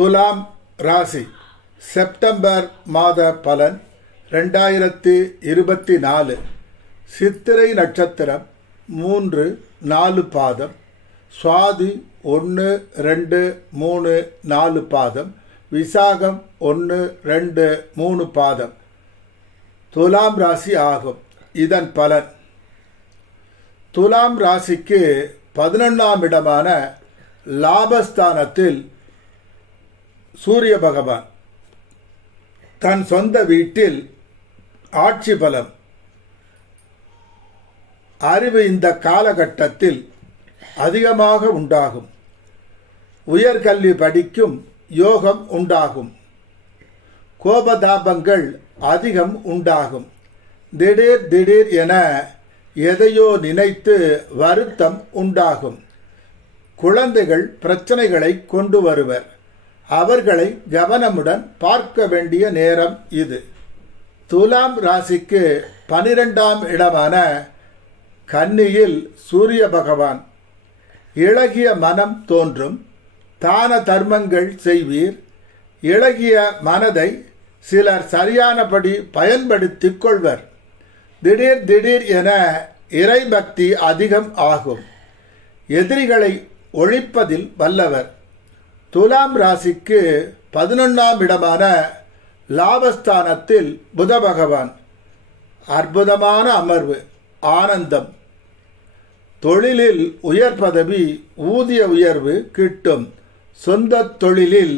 துலாம் ராசி செப்டம்பர் மாத பலன் 2024. சித்திரை நட்சத்திரம் 3-4 பாதம், சுவாதி 1-2-3-4 பாதம், விசாகம் 1-2-3 பாதம் துலாம் ராசி ஆகும். இதன் பலன்: துலாம் ராசிக்கு 11ஆம் இடமான லாபஸ்தானத்தில் சூரிய பகவான், தன் சொந்த வீட்டில் ஆட்சி பலம். அறிவு இந்த காலகட்டத்தில் அதிகமாக உண்டாகும். உயர்கல்வி படிக்கும் யோகம் உண்டாகும். கோபதாபங்கள் அதிகம் உண்டாகும். திடீர் திடீர் என எதையோ நினைத்து வருத்தம் உண்டாகும். குழந்தைகள் பிரச்சனைகளை கொண்டு வருவர். அவர்களை கவனமுடன் பார்க்க வேண்டிய நேரம் இது. துலாம் ராசிக்கு 12ஆம் இடமான கன்னியில் சூரிய பகவான். இளகிய மனம் தோன்றும். தான தர்மங்கள் செய்வீர். இளகிய மனதை சிலர் சரியானபடி பயன்படுத்திக் கொள்வர். திடீர் திடீர் என இறைபக்தி அதிகம் ஆகும். எதிரிகளை ஒழிப்பதில் வல்லவர். துலாம் ராசிக்கு 11ஆம் இடமான லாபஸ்தானத்தில் புத பகவான். அற்புதமான அமர்வு, ஆனந்தம். தொழிலில் உயர் பதவி, ஊதிய உயர்வு கிட்டும். சொந்த தொழிலில்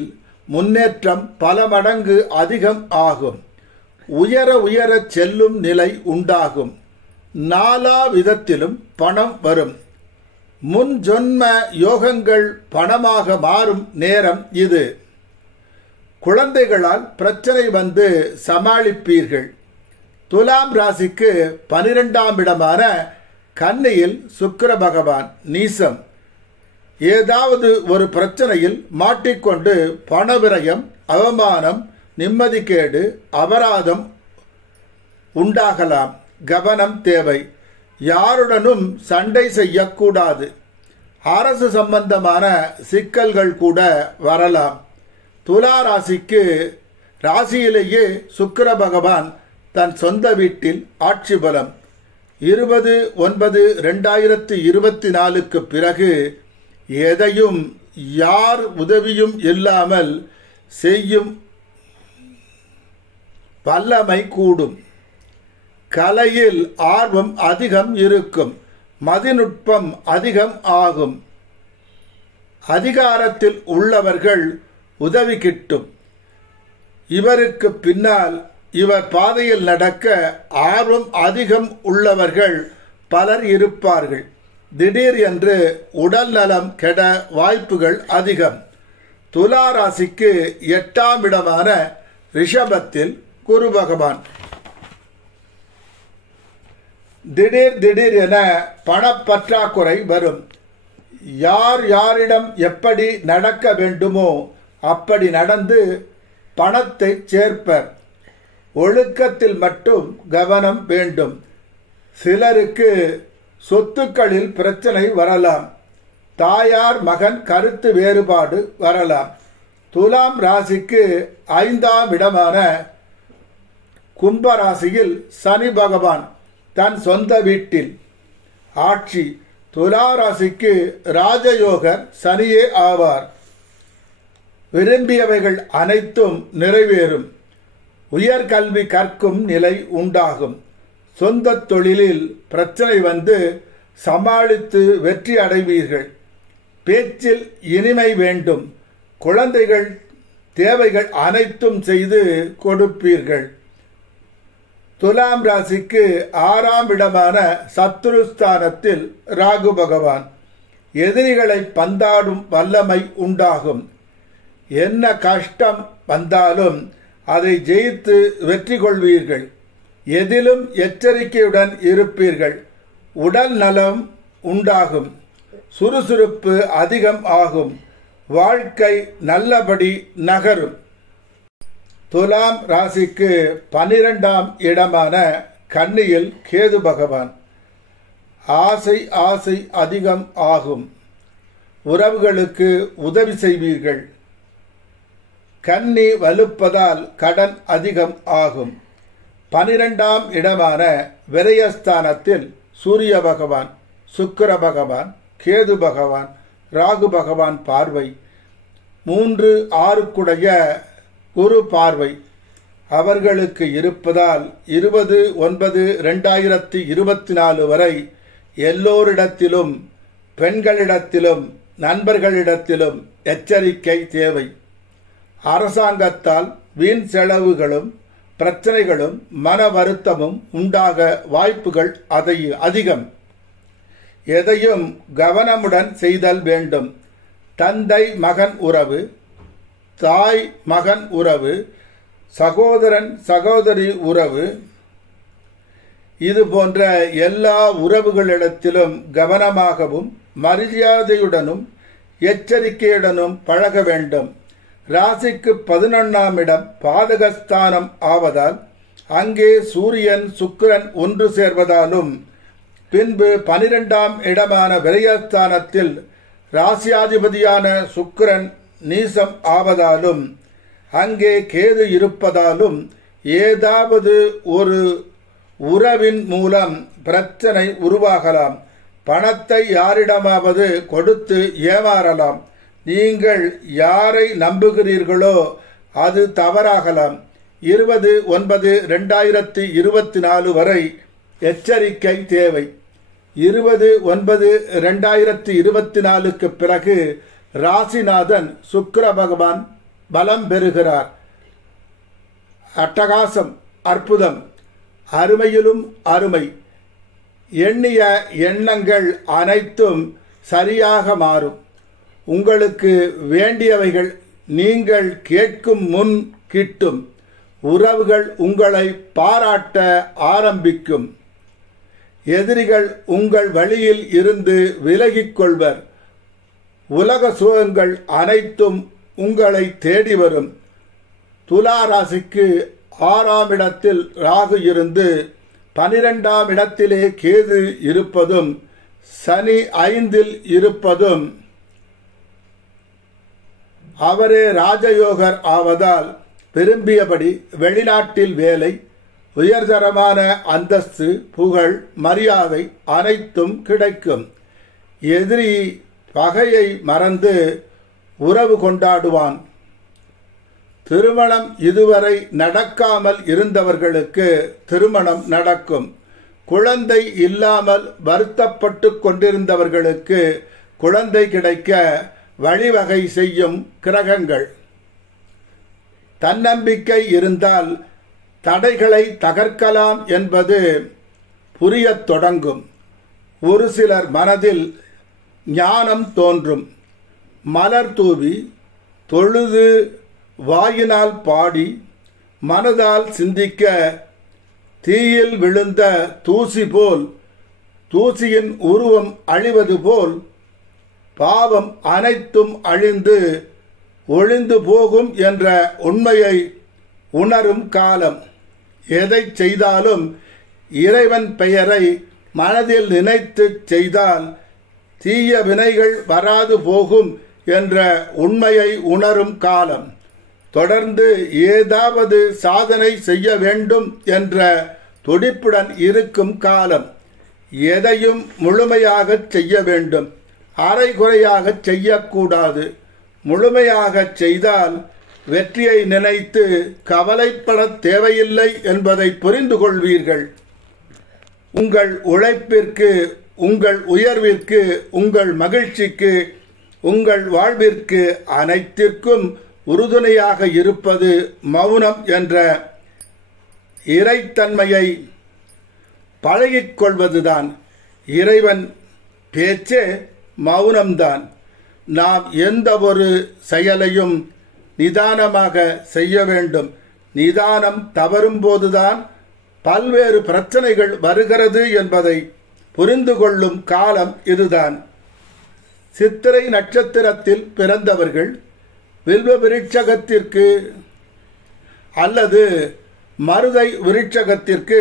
முன்னேற்றம் பல மடங்கு அதிகம் ஆகும். உயர உயர செல்லும் நிலை உண்டாகும். நாலா விதத்திலும் பணம் வரும். முன் ஜொன்ம யோகங்கள் பணமாக மாறும் நேரம் இது. குழந்தைகளால் பிரச்சனை வந்து சமாளிப்பீர்கள். துலாம் ராசிக்கு 12ஆம் இடமான கன்னியில் சுக்கிர பகவான் நீசம். ஏதாவது ஒரு பிரச்சனையில் மாட்டிக்கொண்டு பணவிரயம், அவமானம், நிம்மதிக்கேடு, அபராதம் உண்டாகலாம். கவனம் தேவை. யாருடனும் சண்டை செய்யக்கூடாது. அரசு சம்பந்தமான சிக்கல்கள் கூட வரலாம். துலா ராசிக்கு ராசியிலேயே சுக்கிர பகவான் தன் சொந்த வீட்டில் ஆட்சி பலம். 20/9/2024 பிறகு எதையும் யார் உதவியும் இல்லாமல் செய்யும் வல்லமை கூடும். கலையில் ஆர்வம் அதிகம் இருக்கும். மதிநுட்பம் அதிகம் ஆகும். அதிகாரத்தில் உள்ளவர்கள் உதவி கிட்டும். இவருக்கு பின்னால் இவர் பாதையில் நடக்க ஆர்வம் அதிகம் உள்ளவர்கள் பலர் இருப்பார்கள். திடீர் என்று உடல் நலம் கெட வாய்ப்புகள் அதிகம். துலா ராசிக்கு 8ஆம் இடமான ரிஷபத்தில் குரு பகவான். திடீர் திடீர் என பணப்பற்றாக்குறை வரும். யார் யாரிடம் எப்படி நடக்க வேண்டுமோ அப்படி நடந்து பணத்தை சேர்ப்பர். ஒழுக்கத்தில் மட்டும் கவனம் வேண்டும். சிலருக்கு சொத்துக்களில் பிரச்சனை வரலாம். தாயார் மகன் கருத்து வேறுபாடு வரலாம். துலாம் ராசிக்கு 5ஆம் இடமான கும்பராசியில் சனி பகவான் தன் சொந்த வீட்டில் ஆட்சி. துலா ராசிக்கு ராஜயோகர் சனியே ஆவார். விரும்பியவைகள் அனைத்தும் நிறைவேறும். உயர்கல்வி கற்கும் நிலை உண்டாகும். சொந்த தொழிலில் பிரச்சனை வந்து சமாளித்து வெற்றி அடைவீர்கள். பேச்சில் இனிமை வேண்டும். குழந்தைகள் தேவைகள் அனைத்தும் செய்து கொடுப்பீர்கள். துலாம் ராசிக்கு 6ஆம் இடமான சத்துருஸ்தானத்தில் ராகு பகவான். எதிரிகளை பந்தாடும் வல்லமை உண்டாகும். என்ன கஷ்டம் வந்தாலும் அதை ஜெயித்து வெற்றி கொள்வீர்கள். எதிலும் எச்சரிக்கையுடன் இருப்பீர்கள். உடல் நலம் உண்டாகும். சுறுசுறுப்பு அதிகம் ஆகும். வாழ்க்கை நல்லபடி நகரும். துலாம் ராசிக்கு 12ஆம் இடமான கன்னியில் கேது பகவான். ஆசை ஆசை அதிகம் ஆகும். உறவுகளுக்கு உதவி செய்வீர்கள். கன்னி வலுப்பதால் கடன் அதிகம் ஆகும். 12ஆம் இடமான விரயஸ்தானத்தில் சூரிய பகவான், சுக்கிர பகவான், கேது பகவான், ராகு பகவான் பார்வை, 3-6 குரு பார்வை அவர்களுக்கு இருப்பதால் 20/9/2024 வரை எல்லோரிடத்திலும், பெண்களிடத்திலும், நண்பர்களிடத்திலும் எச்சரிக்கை தேவை. அரசாங்கத்தால் வீண் செலவுகளும் பிரச்சனைகளும் மன வருத்தமும் உண்டாக வாய்ப்புகள் அதிகம். எதையும் கவனமுடன் செய்தல் வேண்டும். தந்தை மகன் உறவு, தாய் மகன் உறவு, சகோதரன் சகோதரி உறவு, இது போன்ற எல்லா உறவுகளிடத்திலும் கவனமாகவும் மரியாதையுடனும் எச்சரிக்கையுடனும் பழக வேண்டும். ராசிக்கு 11ஆம் இடம் பாதகஸ்தானம் ஆவதால் அங்கே சூரியன் சுக்கிரன் ஒன்று சேர்வதாலும், பின்பு 12ஆம் இடமான விரயஸ்தானத்தில் ராசியாதிபதியான சுக்கிரன் நீசம் ஆவதாலும், அங்கே கேது இருப்பதாலும் ஏதாவது ஒரு உறவின் மூலம் பிரச்சனை உருவாகலாம். பணத்தை யாரிடமாவது கொடுத்து ஏமாறலாம். நீங்கள் யாரை நம்புகிறீர்களோ அது தவறாகலாம். 20/9/2024 வரை எச்சரிக்கை தேவை. 20/9/2024 பிறகு ராசிநாதன் சுக்கிர பகவான் பலம் பெறுகிறார். அட்டகாசம், அற்புதம், அருமையிலும் அருமை. எண்ணிய எண்ணங்கள் அனைத்தும் சரியாக மாறும். உங்களுக்கு வேண்டியவைகள் நீங்கள் கேட்கும் முன் கிட்டும். உறவுகள் உங்களை பாராட்ட ஆரம்பிக்கும். எதிரிகள் உங்கள் வழியில் இருந்து விலகிக் கொள்வர். உலக சுகங்கள் அனைத்தும் உங்களை தேடி வரும். துலா ராசிக்கு 6ஆம் இடத்தில் ராகு இருந்து 12ஆம் இடத்திலே கேது இருப்பதும், சனி 5இல் இருப்பதும், அவரே ராஜயோகர் ஆவதால் விரும்பியபடி வெளிநாட்டில் வேலை, உயர்தரமான அந்தஸ்து, புகழ், மரியாதை அனைத்தும் கிடைக்கும். எதிரி பகையை மறந்து உறவு கொண்டாடுவான். திருமணம் இதுவரை நடக்காமல் இருந்தவர்களுக்கு திருமணம் நடக்கும். குழந்தை இல்லாமல் வருத்தப்பட்டு கொண்டிருந்தவர்களுக்கு குழந்தை கிடைக்க வழிவகை செய்யும் கிரகங்கள். தன்னம்பிக்கை இருந்தால் தடைகளை தகர்க்கலாம் என்பது புரியத் தொடங்கும். ஒரு சிலர் மனதில் ஞானம் தோன்றும். மலர் தூவி, தொழுது, வாயினால் பாடி, மனதால் சிந்திக்க, தீயில் விழுந்த தூசி போல், தூசியின் உருவம் அழிவது போல் பாவம் அனைத்தும் அழிந்து ஒழிந்து போகும் என்ற உண்மையை உணரும் காலம். எதை செய்தாலும் இறைவன் பெயரை மனதில் நினைத்து செய்தால் தீய வினைகள் வராது போகும் என்ற உண்மையை உணரும் காலம். தொடர்ந்து ஏதாவது சாதனை செய்ய வேண்டும் என்ற துடிப்புடன் இருக்கும் காலம். எதையும் முழுமையாக செய்ய வேண்டும். அரைகுறையாக செய்யக்கூடாது. முழுமையாக செய்தால் வெற்றியை நினைத்து கவலைப்பட தேவையில்லை என்பதை புரிந்து கொள்வீர்கள். உங்கள் உழைப்பிற்கு, உங்கள் உயர்விற்கு, உங்கள் மகிழ்ச்சிக்கு, உங்கள் வாழ்விற்கு அனைத்திற்கும் உறுதுணையாக இருப்பது மௌனம் என்ற இறைத்தன்மையை பழகிக்கொள்வதுதான். இறைவன் பேச்சே மௌனம்தான். நாம் எந்த ஒரு செயலையும் நிதானமாக செய்ய வேண்டும். நிதானம் தவறும்போதுதான் பல்வேறு பிரச்சனைகள் வருகிறது என்பதை புரிந்து கொள்ளும் காலம் இதுதான். சித்திரை நட்சத்திரத்தில் பிறந்தவர்கள் வில்வ விருட்சகத்திற்கு அல்லது மருதை விருட்சகத்திற்கு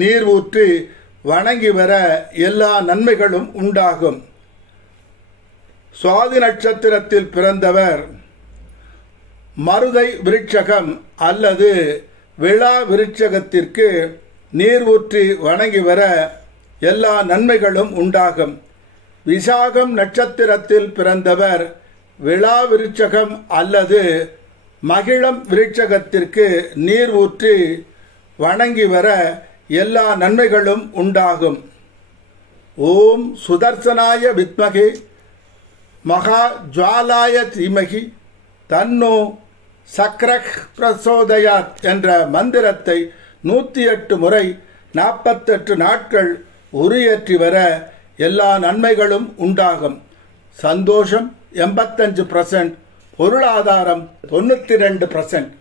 நீர் ஊற்றி வணங்கி வர எல்லா நன்மைகளும் உண்டாகும். சுவாதி நட்சத்திரத்தில் பிறந்தவர் மருதை விருட்சகம் அல்லது விழா விருட்சகத்திற்கு நீர் ஊற்றி வணங்கி வர எல்லா நன்மைகளும் உண்டாகும். விசாகம் நட்சத்திரத்தில் பிறந்தவர் விழா விருட்சகம் அல்லது மகிழம் விருட்சகத்திற்கு நீர் ஊற்றி வணங்கி வர எல்லா நன்மைகளும் உண்டாகும். ஓம் சுதர்சனாய வித்மகே மகா ஜுவாலாய தீமகி தன்னோ சக்ரக் பிரசோதயாத் என்ற மந்திரத்தை 108 முறை 48 நாட்கள் உரியற்றி வர எல்லா நன்மைகளும் உண்டாகும். சந்தோஷம் 85%, பொருளாதாரம் 92%.